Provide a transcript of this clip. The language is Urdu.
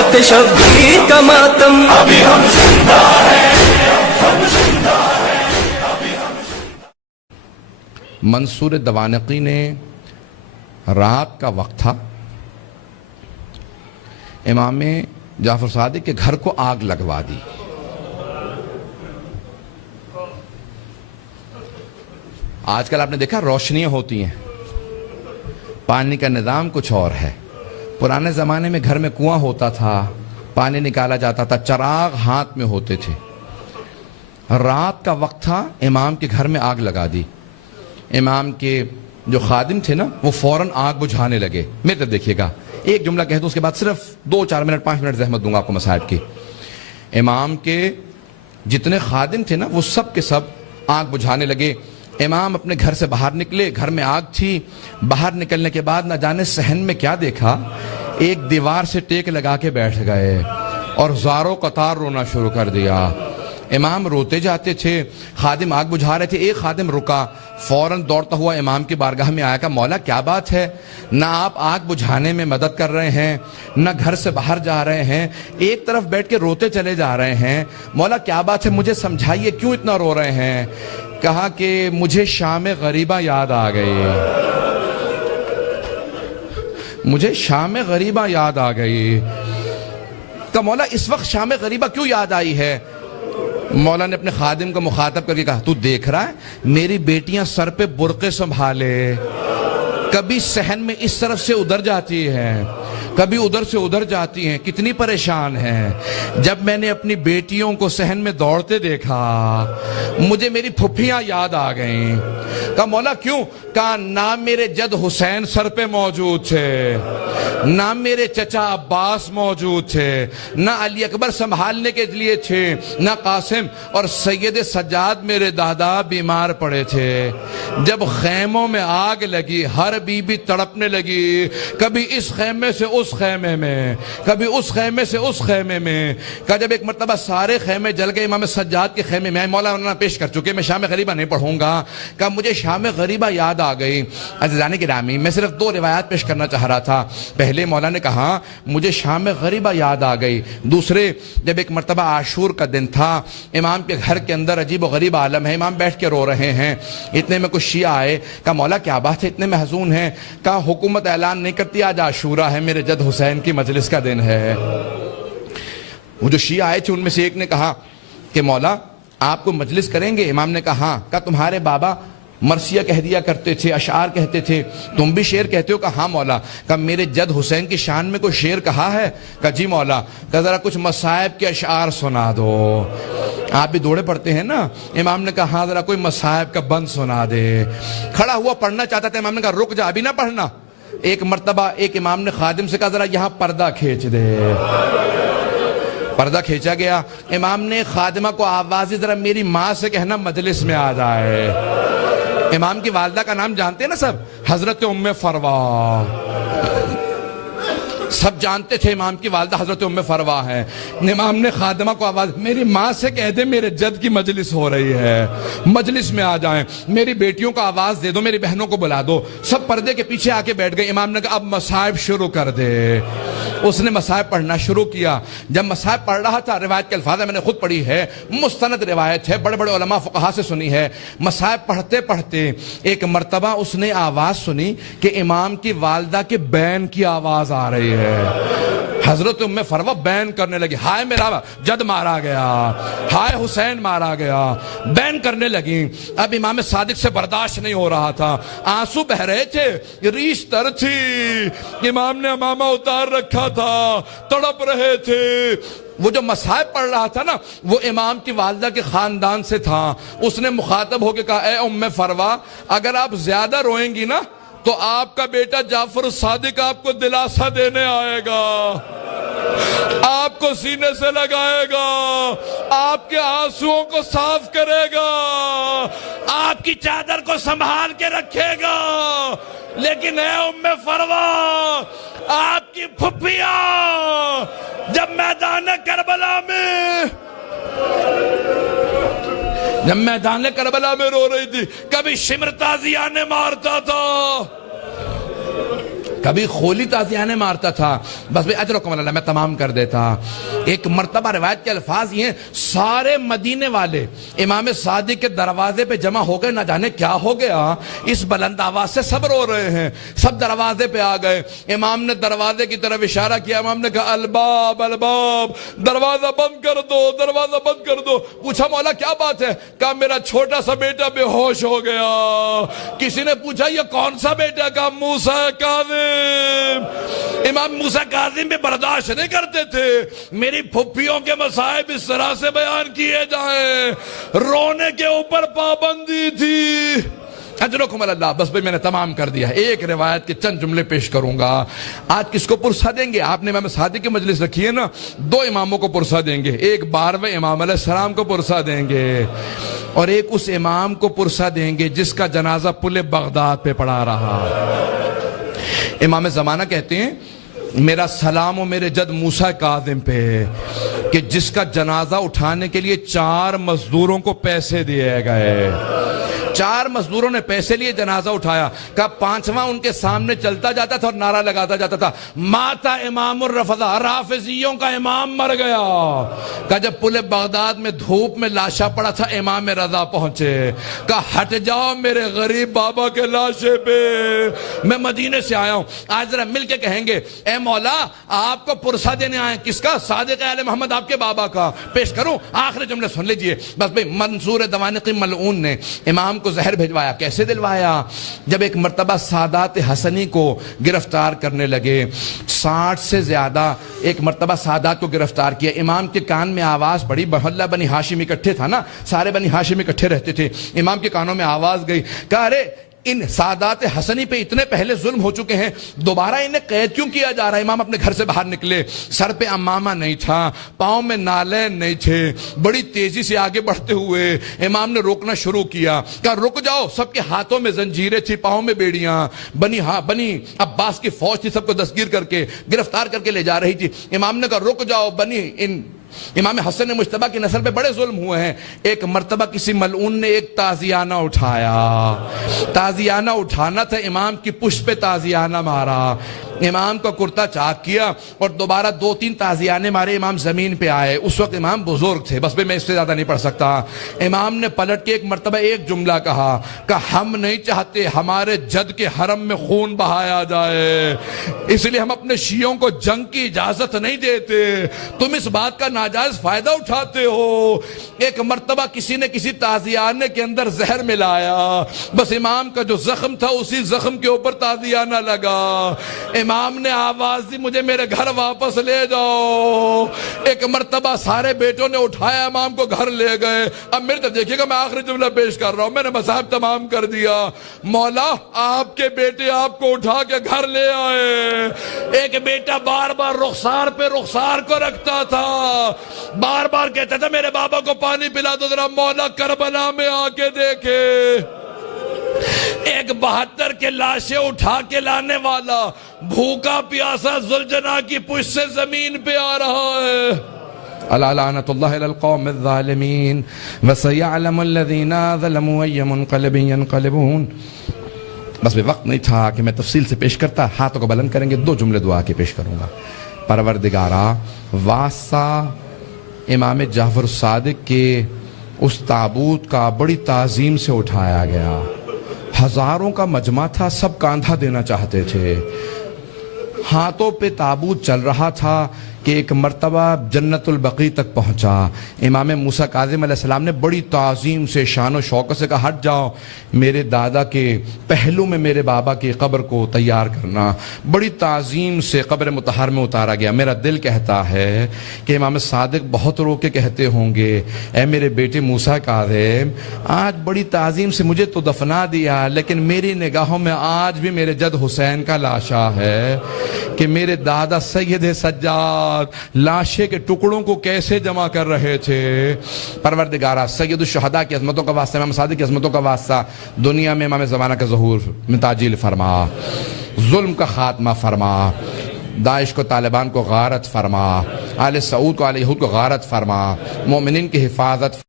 شوکت شبیر کا ماتم. ابھی ہم زندہ ہیں، ہم زندہ ہیں، ابھی ہم زندہ. منصور دوانقی نے رات کا وقت تھا، امام جعفر صادق کے گھر کو آگ لگوا دی. آج کل آپ نے دیکھا روشنیاں ہوتی ہیں، پانی کا نظام کچھ اور ہے. پرانے زمانے میں گھر میں کنواں ہوتا تھا، پانی نکالا جاتا تھا، چراغ ہاتھ میں ہوتے تھے. رات کا وقت تھا، امام کے گھر میں آگ لگا دی. امام کے جو خادم تھے نا وہ فوراً آگ بجھانے لگے. میرے طرف دیکھیے گا، ایک جملہ کہہ دوں اس کے بعد صرف 2-4 منٹ 5 منٹ زحمت دوں گا آپ کو مصائب کی. امام کے جتنے خادم تھے نا وہ سب کے سب آگ بجھانے لگے. امام اپنے گھر سے باہر نکلے، گھر میں آگ تھی. باہر نکلنے کے بعد نہ جانے صحن میں کیا دیکھا، ایک دیوار سے ٹیک لگا کے بیٹھ گئے اور زاروں قطار رونا شروع کر دیا. امام روتے جاتے تھے، خادم آگ بجھا رہے تھے. ایک خادم رکا، فوراً دوڑتا ہوا امام کی بارگاہ میں آیا کہ مولا کیا بات ہے، نہ آپ آگ بجھانے میں مدد کر رہے ہیں، نہ گھر سے باہر جا رہے ہیں، ایک طرف بیٹھ کے روتے چلے جا رہے ہیں. مولا کیا بات ہے، مجھے سمجھائیے کیوں اتنا رو رہے ہیں. کہا کہ مجھے شام غریبہ یاد آ گئی، مجھے شام غریبہ یاد آ گئی. کہ مولا اس وقت شام غریبہ کیوں یاد آئی ہے؟ مولا نے اپنے خادم کو مخاطب کر کے کہا تو دیکھ رہا ہے میری بیٹیاں سر پہ برقعے سنبھالے، کبھی صحن میں اس طرف سے ادھر جاتی ہیں، کبھی ادھر سے ادھر جاتی ہیں، کتنی پریشان ہیں. جب میں نے اپنی بیٹیوں کو صحن میں دوڑتے دیکھا مجھے میری پھپھیاں یاد آ گئیں. کہا مولا کیوں؟ کہا نہ میرے جد حسین سر پہ موجود تھے، نہ میرے چچا عباس موجود تھے، نہ علی اکبر سنبھالنے کے لیے تھے، نہ قاسم، اور سید سجاد میرے دادا بیمار پڑے تھے. جب خیموں میں آگ لگی ہر بی بی تڑپنے لگی، کبھی اس خیمے سے اس خیمے میں، کبھی اس خیمے سے اس خیمے میں. کہ جب ایک مرتبہ سارے خیمے جل گئے امام سجاد کے خیمے میں، مولانا پیش کر چکے، میں شام غریبہ نہیں پڑھوں گا. کہ مجھے شام غریبہ یاد آ گئی. عزیزان گرامی میں صرف 2 روایات پیش کرنا چاہ رہا تھا. پہلے مولا نے کہا مجھے شام غریبہ یاد آ گئی. دوسرے جب ایک مرتبہ عاشور کا دن تھا، امام کے گھر کے اندر عجیب و غریب عالم ہے، امام بیٹھ کے رو رہے ہیں. اتنے میں کچھ شیعہ آئے. کہا مولا کیا بات ہے اتنے محزون ہیں؟ کہا حکومت اعلان نہیں کرتی آج عاشورہ ہے، میرے جد حسین کی مجلس کا دن ہے. وہ جو شیعہ آئے تھے ان میں سے ایک نے کہا کہ مولا آپ کو مجلس کریں گے؟ امام نے کہا ہاں. کہا تمہارے بابا مرثیہ کہہ دیا کرتے تھے، اشعار کہتے تھے، تم بھی شعر کہتے ہو؟ کہا ہاں مولا. کہا میرے جد حسین کی شان میں کوئی شعر کہا ہے؟ کہا جی مولا. کہا ذرا کچھ مصائب کے اشعار سنا دو. آپ بھی دوڑے پڑتے ہیں نا. امام نے کہا ہاں ذرا کوئی مصائب کا بند سنا دے. کھڑا ہوا پڑھنا چاہتا تھا، امام نے کہا رک جا ابھی نہ پڑھنا. ایک مرتبہ ایک امام نے خادم سے کہا ذرا یہاں پردہ کھینچ دے. پردہ کھینچا گیا. امام نے خادمہ کو آوازی ذرا میری ماں سے کہنا مجلس میں آ جائے. امام کی والدہ کا نام جانتے ہیں نا سب، حضرت ام فروا. سب جانتے تھے امام کی والدہ حضرت ام فروا ہے. امام نے خادمہ کو آواز میری ماں سے کہہ دے میرے جد کی مجلس ہو رہی ہے، مجلس میں آ جائیں. میری بیٹیوں کو آواز دے دو، میری بہنوں کو بلا دو. سب پردے کے پیچھے آ کے بیٹھ گئے. امام نے کہا اب مصائب شروع کر دے. اس نے مصائب پڑھنا شروع کیا. جب مصائب پڑھ رہا تھا، روایت کے الفاظ میں نے خود پڑھی ہے، مستند روایت ہے، بڑے بڑے علماء فقہا سے سنی ہے. مصائب پڑھتے پڑھتے ایک مرتبہ اس نے آواز سنی کہ امام کی والدہ کے بین کی آواز آ رہی ہے. حضرت ام فروا بین کرنے لگی، ہائے میرا جد مارا گیا، ہائے حسین مارا گیا. بین کرنے لگی. اب امام صادق سے برداشت نہیں ہو رہا تھا، آنسو بہ رہے تھے، ریش تر تھی. امام نے امامہ اتار رکھا تھا، تڑپ رہے تھے. وہ جو مصائب پڑھ رہا تھا نا وہ امام کی والدہ کے خاندان سے تھا. اس نے مخاطب ہو کے کہا اے ام فروا اگر آپ زیادہ روئیں گی نا تو آپ کا بیٹا جعفر صادق آپ کو دلاسا دینے آئے گا، آپ کو سینے سے لگائے گا، آپ کے آنسوؤں کو صاف کرے گا، آپ کی چادر کو سنبھال کے رکھے گا. لیکن اے ام فروا آپ کی پھپھیاں جب میدان کربلا میں رو رہی تھی، کبھی شمر تازیانے مارتا تھا، کبھی خولی تازیانے مارتا تھا. بس بھئی اجرکم اللہ، میں تمام کر دیتا. ایک مرتبہ روایت کے الفاظ یہ ہیں، سارے مدینے والے امام صادق کے دروازے پہ جمع ہو گئے. نہ جانے کیا ہو گیا، اس بلند آواز سے سب رو رہے ہیں. سب دروازے پہ آ گئے. امام نے دروازے کی طرف اشارہ کیا. امام نے کہا الباب الباب، دروازہ بند کر دو، دروازہ بند کر دو. پوچھا مولا کیا بات ہے؟ کہا میرا چھوٹا سا بیٹا بے ہوش ہو گیا. کسی نے پوچھا یہ کون سا بیٹا؟ کہا موسیٰ کاظم. امام موسیٰ کاظم بھی برداشت نہیں کرتے تھے میری پھپھیوں کے مصائب اس طرح سے بیان کیے جائیں. رونے کے اوپر پابندی تھی. اجرکم اللہ. بس بھئی میں نے تمام کر دیا. ایک روایت کے چند جملے پیش کروں گا. آج کس کو پرسہ دیں گے؟ آپ نے امام صادق کی مجلس رکھی ہے نا، دو اماموں کو پرسہ دیں گے. ایک 12ویں امام علیہ السلام کو پرسہ دیں گے، اور ایک اس امام کو پرسہ دیں گے جس کا جنازہ پل بغداد پہ پڑا رہا. امام زمانہ کہتے ہیں میرا سلام و میرے جد موسیٰ کاظم پہ کہ جس کا جنازہ اٹھانے کے لیے 4 مزدوروں کو پیسے دیے گئے. 4 مزدوروں نے پیسے لیے جنازہ اٹھایا. کہا 5واں ان کے سامنے چلتا جاتا تھا اور نعرہ لگاتا جاتا تھا ماتا امام الرفضہ، رافضیوں کا امام مر گیا. کہا جب پل بغداد میں دھوپ میں لاشا پڑا تھا امام رضا پہنچے. کہا ہٹ جاؤ میرے غریب بابا کے لاشے پہ، میں مدینے سے آیا ہوں. آج ذرا مل کے کہیں گے اے مولا آپ کو پرسہ دینے آئے. کس کا؟ صادق آل محمد آپ کے بابا کا. پیش کروں؟ آخری جملے سن لیجئے. بس بھئی منصور دوانقی ملعون نے امام کو زہر بھجوایا. کیسے دلوایا؟ جب ایک مرتبہ سادات حسنی کو گرفتار کرنے لگے، 60 سے زیادہ ایک مرتبہ سادات کو گرفتار کیا. امام کے کان میں آواز پڑی. محلہ بنی ہاشم اکٹھے تھا نا، سارے بنی ہاشم اکٹھے رہتے تھے. امام کے کانوں میں آواز گئی. کہا ارے ان سادات حسنی پہ اتنے پہلے ظلم ہو چکے ہیں، دوبارہ انہیں قید کیوں کیا جا رہا ہے؟ امام اپنے گھر سے باہر نکلے. سر پہ امامہ نہیں تھا، پاؤں میں نالین نہیں تھے. بڑی تیزی سے آگے بڑھتے ہوئے امام نے روکنا شروع کیا. کہا رک جاؤ. سب کے ہاتھوں میں زنجیریں تھی، پاؤں میں بیڑیاں. بنی عباس کی فوج تھی، سب کو دستگیر کر کے گرفتار کر کے لے جا رہی تھی. امام نے کہا رک جاؤ. امام حسن مجتبیٰ کی نسل پہ بڑے ظلم ہوئے ہیں. ایک مرتبہ کسی ملعون نے ایک تازیانہ اٹھایا. تازیانہ اٹھانا تھا، امام کی پشت پہ تازیانہ مارا. امام کا کرتا چاک کیا اور دوبارہ 2-3 تازیانے مارے. امام زمین پہ آئے. اس وقت امام بزرگ تھے. بس میں اس سے زیادہ نہیں پڑھ سکتا. امام نے پلٹ کے ایک مرتبہ ایک جملہ کہا کہ ہم نہیں چاہتے ہمارے جد کے حرم میں خون بہایا جائے، اس لیے ہم اپنے شیعوں کو جنگ کی اجازت نہیں دیتے. تم اس بات کا ناجائز فائدہ اٹھاتے ہو. ایک مرتبہ کسی نے کسی تازیانے کے اندر زہر ملایا. بس امام کا جو زخم تھا اسی زخم کے اوپر تازیانہ لگا. امام نے آواز دی مجھے میرے گھر واپس لے جاؤ. ایک مرتبہ سارے بیٹوں نے اٹھایا، امام کو گھر لے گئے. اب میرے طرف دیکھیے گا، میں آخری جملہ پیش کر رہا ہوں. میں نے مصاحب تمام کر دیا. مولا آپ کے بیٹے آپ کو اٹھا کے گھر لے آئے. ایک بیٹا بار بار رخسار پہ رخسار کو رکھتا تھا، بار بار کہتا تھا میرے بابا کو پانی پلا دو ذرا، مولا کربلا میں آ کے دیکھے. ایک 72 کے لاشیں اٹھا کے لانے والا بھوکا پیاسا ذوالجناح کی پشت سے زمین پہ آ رہا ہے. الا لعنت اللہ علی القوم الظالمین وسیعلم الذین ظلموا ای منقلب ینقلبون. بس بھی وقت نہیں تھا کہ میں تفصیل سے پیش کرتا. ہاتھوں کو بلند کریں گے، 2 جملے دعا کے پیش کروں گا. پروردگارا، واسطہ امام جعفر صادق کے اس تابوت کا بڑی تعظیم سے اٹھایا گیا. ہزاروں کا مجمع تھا، سب کاندھا دینا چاہتے تھے. ہاتھوں پہ تابوت چل رہا تھا کہ ایک مرتبہ جنت البقیع تک پہنچا. امام موسیٰ کاظم علیہ السلام نے بڑی تعظیم سے شان و شوکت سے کہا ہٹ جاؤ، میرے دادا کے پہلو میں میرے بابا کی قبر کو تیار کرنا. بڑی تعظیم سے قبر مطہر میں اتارا گیا. میرا دل کہتا ہے کہ امام صادق بہت رو کے کہتے ہوں گے اے میرے بیٹے موسیٰ کاظم، آج بڑی تعظیم سے مجھے تو دفنا دیا، لیکن میری نگاہوں میں آج بھی میرے جد حسین کا لاشا ہے کہ میرے دادا سید سجاد لاشے کے ٹکڑوں کو کیسے جمع کر رہے تھے. پروردگارہ، سید الشہداء کی عظمتوں کا واسطہ، امام صادق کی عظمتوں کا واسطہ، دنیا میں امام زمانہ کا ظہور میں تعجیل فرما، ظلم کا خاتمہ فرما، داعش کو طالبان کو غارت فرما، آل سعود کو آل یہود کو غارت فرما، مومنین کی حفاظت